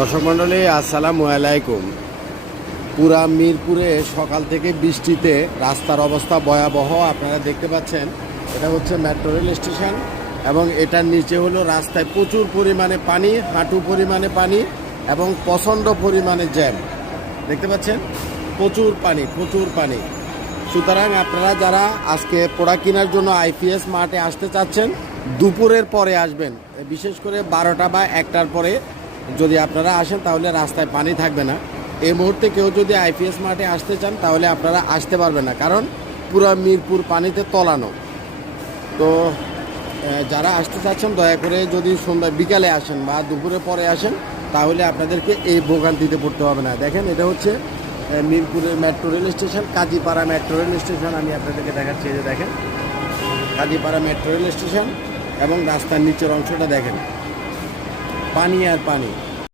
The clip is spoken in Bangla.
দর্শক মণ্ডলী আসসালামু আলাইকুম। পুরা মিরপুরে সকাল থেকে বৃষ্টিতে রাস্তার অবস্থা ভয়াবহ। আপনারা দেখতে পাচ্ছেন এটা হচ্ছে মেট্রো রেল স্টেশন এবং এটার নিচে হলো রাস্তায় প্রচুর পরিমাণে পানি, হাঁটু পরিমাণে পানি এবং প্রচণ্ড পরিমাণে জ্যাম। দেখতে পাচ্ছেন প্রচুর পানি। সুতরাং আপনারা যারা আজকে পোড়া কেনার জন্য আইপিএস মার্টে আসতে চাচ্ছেন দুপুরের পরে আসবেন, বিশেষ করে 12টা বা 1টার পরে যদি আপনারা আসেন তাহলে রাস্তায় পানি থাকবে না। এই মুহূর্তে কেউ যদি আইপিএস মার্টে আসতে চান তাহলে আপনারা আসতে পারবেন না, কারণ পুরো মিরপুর পানিতে তলানো। তো যারা আসতে চাচ্ছেন দয়া করে যদি সন্ধ্যা বিকালে আসেন বা দুপুরে পরে আসেন তাহলে আপনাদেরকে এই ভোগান্তিতে পড়তে হবে না। দেখেন এটা হচ্ছে মিরপুরের metro rail station, Kazipara metro rail station. আমি আপনাদেরকে দেখাচ্ছি, যে দেখেন কাজীপাড়া মেট্রো রেল স্টেশন এবং রাস্তার নিচের অংশটা দেখেন, পানি আর পানি।